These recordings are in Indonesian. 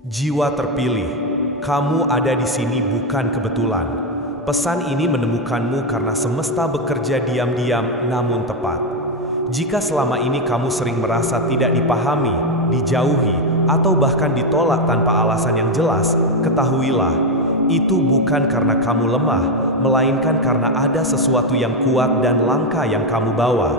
Jiwa terpilih, kamu ada di sini bukan kebetulan. Pesan ini menemukanmu karena semesta bekerja diam-diam namun tepat. Jika selama ini kamu sering merasa tidak dipahami, dijauhi, atau bahkan ditolak tanpa alasan yang jelas, ketahuilah, itu bukan karena kamu lemah, melainkan karena ada sesuatu yang kuat dan langka yang kamu bawa.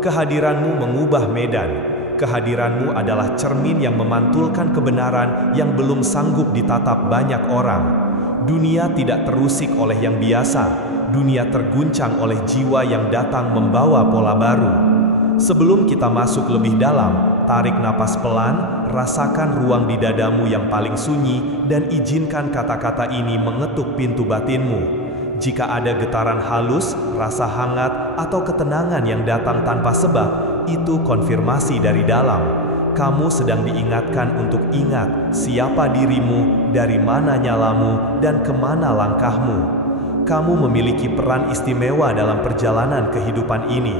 Kehadiranmu mengubah medan. Kehadiranmu adalah cermin yang memantulkan kebenaran yang belum sanggup ditatap banyak orang. Dunia tidak terusik oleh yang biasa, dunia terguncang oleh jiwa yang datang membawa pola baru. Sebelum kita masuk lebih dalam, tarik napas pelan, rasakan ruang di dadamu yang paling sunyi, dan izinkan kata-kata ini mengetuk pintu batinmu. Jika ada getaran halus, rasa hangat, atau ketenangan yang datang tanpa sebab, itu konfirmasi dari dalam. Kamu sedang diingatkan untuk ingat siapa dirimu, dari mana nyalamu, dan kemana langkahmu. Kamu memiliki peran istimewa dalam perjalanan kehidupan ini.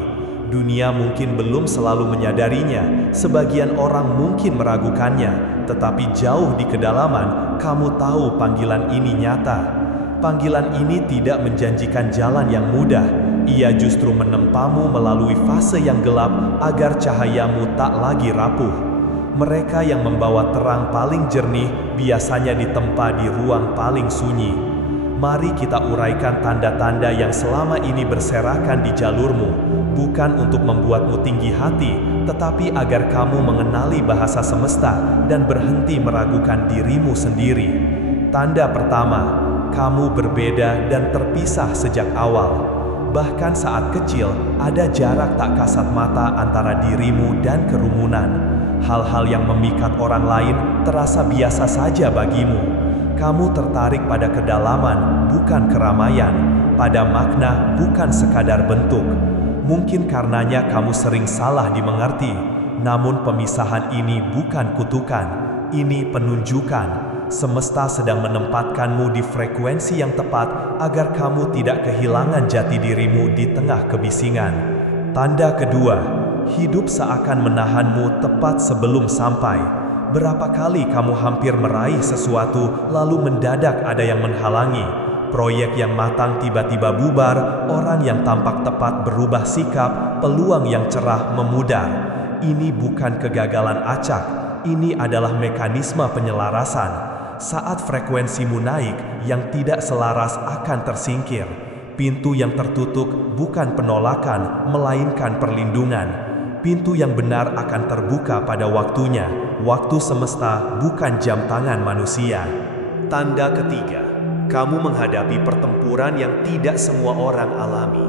Dunia mungkin belum selalu menyadarinya, sebagian orang mungkin meragukannya, tetapi jauh di kedalaman, kamu tahu panggilan ini nyata. Panggilan ini tidak menjanjikan jalan yang mudah. Ia justru menempamu melalui fase yang gelap agar cahayamu tak lagi rapuh. Mereka yang membawa terang paling jernih biasanya ditempa di ruang paling sunyi. Mari kita uraikan tanda-tanda yang selama ini berserakan di jalurmu, bukan untuk membuatmu tinggi hati, tetapi agar kamu mengenali bahasa semesta dan berhenti meragukan dirimu sendiri. Tanda pertama, kamu berbeda dan terpisah sejak awal. Bahkan saat kecil, ada jarak tak kasat mata antara dirimu dan kerumunan. Hal-hal yang memikat orang lain terasa biasa saja bagimu. Kamu tertarik pada kedalaman, bukan keramaian, pada makna, bukan sekadar bentuk. Mungkin karenanya kamu sering salah dimengerti, namun pemisahan ini bukan kutukan, ini penunjukan. Semesta sedang menempatkanmu di frekuensi yang tepat agar kamu tidak kehilangan jati dirimu di tengah kebisingan. Tanda kedua, hidup seakan menahanmu tepat sebelum sampai. Berapa kali kamu hampir meraih sesuatu lalu mendadak ada yang menghalangi. Proyek yang matang tiba-tiba bubar, orang yang tampak tepat berubah sikap, peluang yang cerah memudar. Ini bukan kegagalan acak, ini adalah mekanisme penyelarasan. Saat frekuensimu naik, yang tidak selaras akan tersingkir. Pintu yang tertutup bukan penolakan, melainkan perlindungan. Pintu yang benar akan terbuka pada waktunya. Waktu semesta bukan jam tangan manusia. Tanda ketiga, kamu menghadapi pertempuran yang tidak semua orang alami.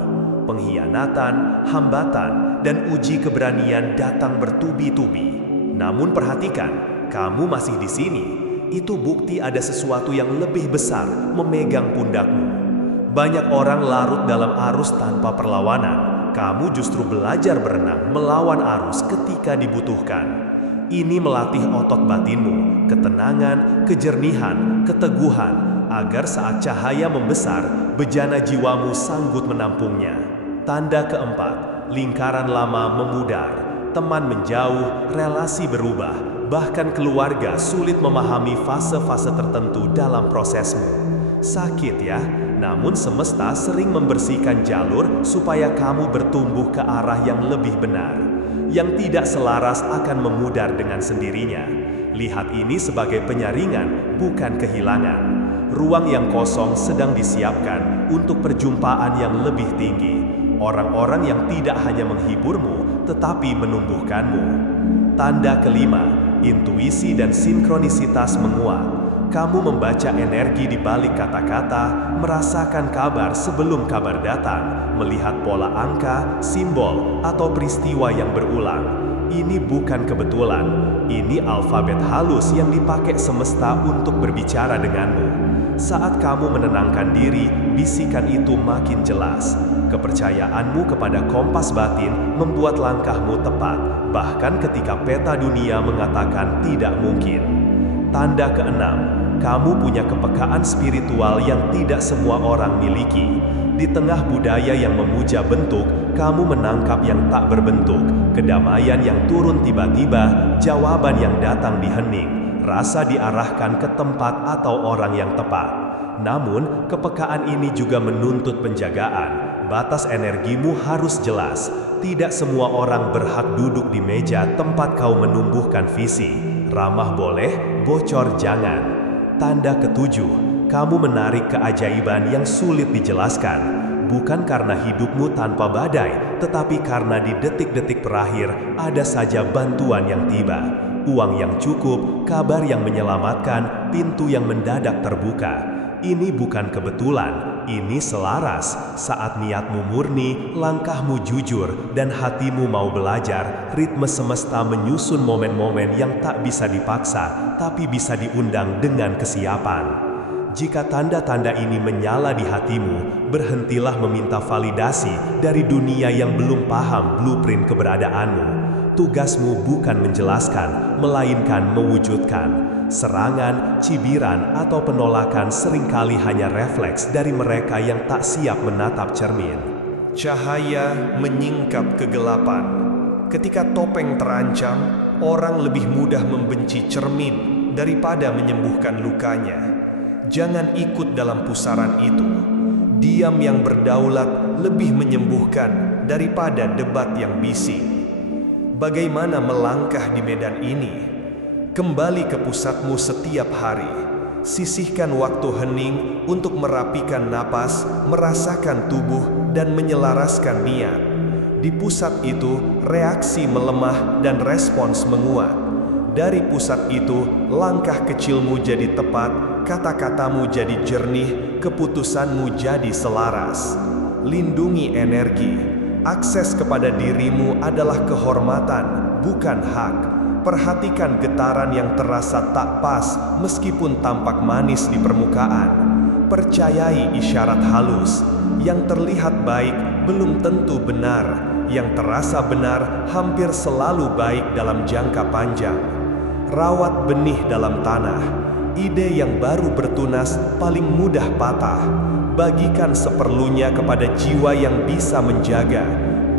Pengkhianatan, hambatan, dan uji keberanian datang bertubi-tubi. Namun perhatikan, kamu masih di sini. Itu bukti ada sesuatu yang lebih besar memegang pundakmu. Banyak orang larut dalam arus tanpa perlawanan. Kamu justru belajar berenang melawan arus ketika dibutuhkan. Ini melatih otot batinmu, ketenangan, kejernihan, keteguhan, agar saat cahaya membesar, bejana jiwamu sanggup menampungnya. Tanda keempat, lingkaran lama memudar, teman menjauh, relasi berubah. Bahkan keluarga sulit memahami fase-fase tertentu dalam prosesmu. Sakit ya, namun semesta sering membersihkan jalur supaya kamu bertumbuh ke arah yang lebih benar. Yang tidak selaras akan memudar dengan sendirinya. Lihat ini sebagai penyaringan, bukan kehilangan. Ruang yang kosong sedang disiapkan untuk perjumpaan yang lebih tinggi. Orang-orang yang tidak hanya menghiburmu, tetapi menumbuhkanmu. Tanda kelima, intuisi dan sinkronisitas menguat. Kamu membaca energi di balik kata-kata, merasakan kabar sebelum kabar datang, melihat pola angka, simbol, atau peristiwa yang berulang. Ini bukan kebetulan, ini alfabet halus yang dipakai semesta untuk berbicara denganmu. Saat kamu menenangkan diri, bisikan itu makin jelas. Kepercayaanmu kepada kompas batin membuat langkahmu tepat, bahkan ketika peta dunia mengatakan tidak mungkin. Tanda keenam, kamu punya kepekaan spiritual yang tidak semua orang miliki. Di tengah budaya yang memuja bentuk, kamu menangkap yang tak berbentuk, kedamaian yang turun tiba-tiba, jawaban yang datang di hening, merasa diarahkan ke tempat atau orang yang tepat. Namun, kepekaan ini juga menuntut penjagaan. Batas energimu harus jelas. Tidak semua orang berhak duduk di meja tempat kau menumbuhkan visi. Ramah boleh, bocor jangan. Tanda ketujuh, kamu menarik keajaiban yang sulit dijelaskan. Bukan karena hidupmu tanpa badai, tetapi karena di detik-detik terakhir ada saja bantuan yang tiba. Uang yang cukup, kabar yang menyelamatkan, pintu yang mendadak terbuka. Ini bukan kebetulan, ini selaras. Saat niatmu murni, langkahmu jujur, dan hatimu mau belajar, ritme semesta menyusun momen-momen yang tak bisa dipaksa, tapi bisa diundang dengan kesiapan. Jika tanda-tanda ini menyala di hatimu, berhentilah meminta validasi dari dunia yang belum paham blueprint keberadaanmu. Tugasmu bukan menjelaskan, melainkan mewujudkan. Serangan, cibiran, atau penolakan seringkali hanya refleks dari mereka yang tak siap menatap cermin. Cahaya menyingkap kegelapan. Ketika topeng terancam, orang lebih mudah membenci cermin daripada menyembuhkan lukanya. Jangan ikut dalam pusaran itu. Diam yang berdaulat lebih menyembuhkan daripada debat yang bising. Bagaimana melangkah di medan ini? Kembali ke pusatmu setiap hari. Sisihkan waktu hening untuk merapikan napas, merasakan tubuh, dan menyelaraskan niat. Di pusat itu, reaksi melemah dan respons menguat. Dari pusat itu, langkah kecilmu jadi tepat, kata-katamu jadi jernih, keputusanmu jadi selaras. Lindungi energi. Akses kepada dirimu adalah kehormatan, bukan hak. Perhatikan getaran yang terasa tak pas meskipun tampak manis di permukaan. Percayai isyarat halus. Yang terlihat baik belum tentu benar. Yang terasa benar hampir selalu baik dalam jangka panjang. Rawat benih dalam tanah. Ide yang baru bertunas paling mudah patah. Bagikan seperlunya kepada jiwa yang bisa menjaga,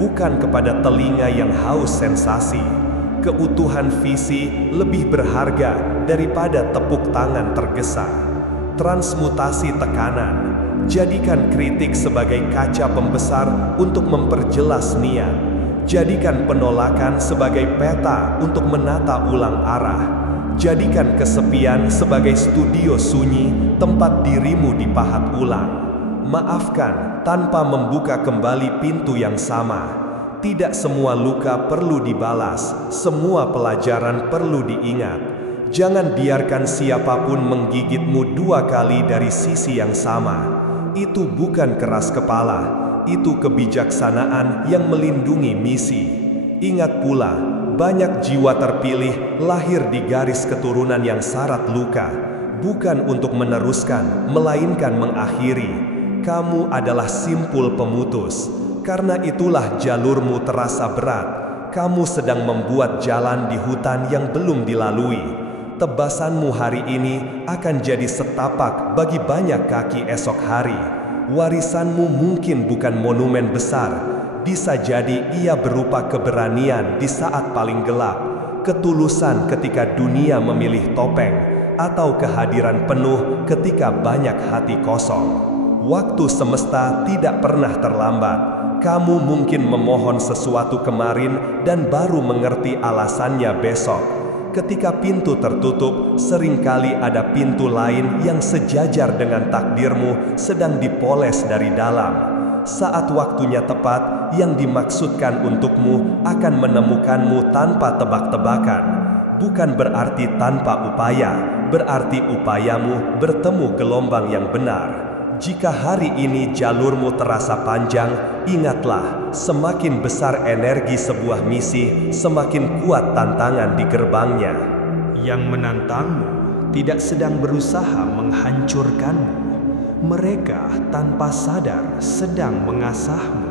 bukan kepada telinga yang haus sensasi. Keutuhan visi lebih berharga daripada tepuk tangan tergesa. Transmutasi tekanan. Jadikan kritik sebagai kaca pembesar untuk memperjelas niat. Jadikan penolakan sebagai peta untuk menata ulang arah. Jadikan kesepian sebagai studio sunyi, tempat dirimu dipahat ulang. Maafkan tanpa membuka kembali pintu yang sama. Tidak semua luka perlu dibalas, semua pelajaran perlu diingat. Jangan biarkan siapapun menggigitmu dua kali dari sisi yang sama. Itu bukan keras kepala, itu kebijaksanaan yang melindungi misi. Ingat pula, banyak jiwa terpilih lahir di garis keturunan yang syarat luka, bukan untuk meneruskan, melainkan mengakhiri. Kamu adalah simpul pemutus, karena itulah jalurmu terasa berat. Kamu sedang membuat jalan di hutan yang belum dilalui. Tebasanmu hari ini akan jadi setapak bagi banyak kaki esok hari. Warisanmu mungkin bukan monumen besar, bisa jadi ia berupa keberanian di saat paling gelap, ketulusan ketika dunia memilih topeng, atau kehadiran penuh ketika banyak hati kosong. Waktu semesta tidak pernah terlambat. Kamu mungkin memohon sesuatu kemarin dan baru mengerti alasannya besok. Ketika pintu tertutup, seringkali ada pintu lain yang sejajar dengan takdirmu sedang dipoles dari dalam. Saat waktunya tepat, yang dimaksudkan untukmu akan menemukanmu tanpa tebak-tebakan. Bukan berarti tanpa upaya, berarti upayamu bertemu gelombang yang benar. Jika hari ini jalurmu terasa panjang, ingatlah, semakin besar energi sebuah misi, semakin kuat tantangan di gerbangnya. Yang menantangmu tidak sedang berusaha menghancurkanmu. Mereka tanpa sadar sedang mengasahmu.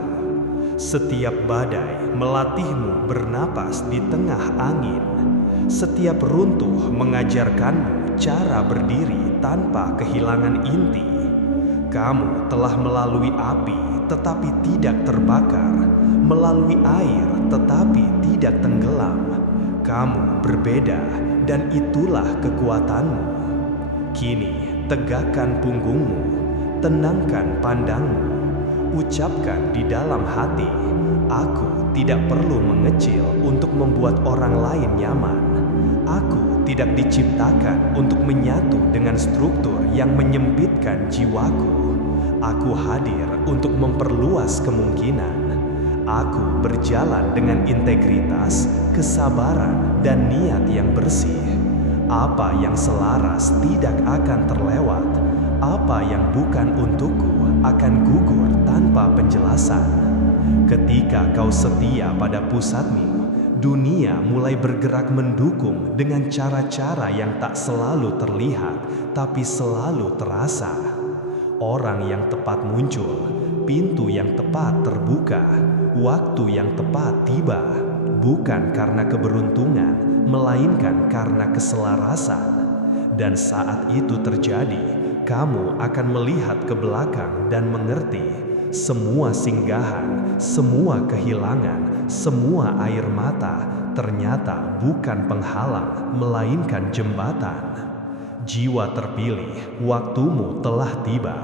Setiap badai melatihmu bernapas di tengah angin. Setiap runtuh mengajarkanmu cara berdiri tanpa kehilangan inti. Kamu telah melalui api tetapi tidak terbakar, melalui air tetapi tidak tenggelam. Kamu berbeda, dan itulah kekuatanmu. Kini, tegakkan punggungmu, tenangkan pandangmu, ucapkan di dalam hati, aku tidak perlu mengecil untuk membuat orang lain nyaman. Aku tidak diciptakan untuk menyatu dengan struktur yang menyempitkan jiwaku. Aku hadir untuk memperluas kemungkinan. Aku berjalan dengan integritas, kesabaran, dan niat yang bersih. Apa yang selaras tidak akan terlewat. Apa yang bukan untukku akan gugur tanpa penjelasan. Ketika kau setia pada pusatmu, dunia mulai bergerak mendukung dengan cara-cara yang tak selalu terlihat, tapi selalu terasa. Orang yang tepat muncul, pintu yang tepat terbuka, waktu yang tepat tiba, bukan karena keberuntungan, melainkan karena keselarasan. Dan saat itu terjadi, kamu akan melihat ke belakang dan mengerti, semua singgahan, semua kehilangan, semua air mata ternyata bukan penghalang, melainkan jembatan. Jiwa terpilih, waktumu telah tiba.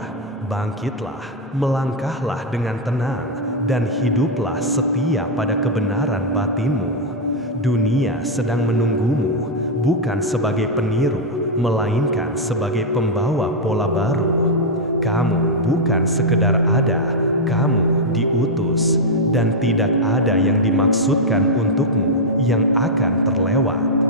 Bangkitlah, melangkahlah dengan tenang, dan hiduplah setia pada kebenaran batinmu. Dunia sedang menunggumu, bukan sebagai peniru, melainkan sebagai pembawa pola baru. Kamu bukan sekedar ada, kamu diutus, dan tidak ada yang dimaksudkan untukmu yang akan terlewat.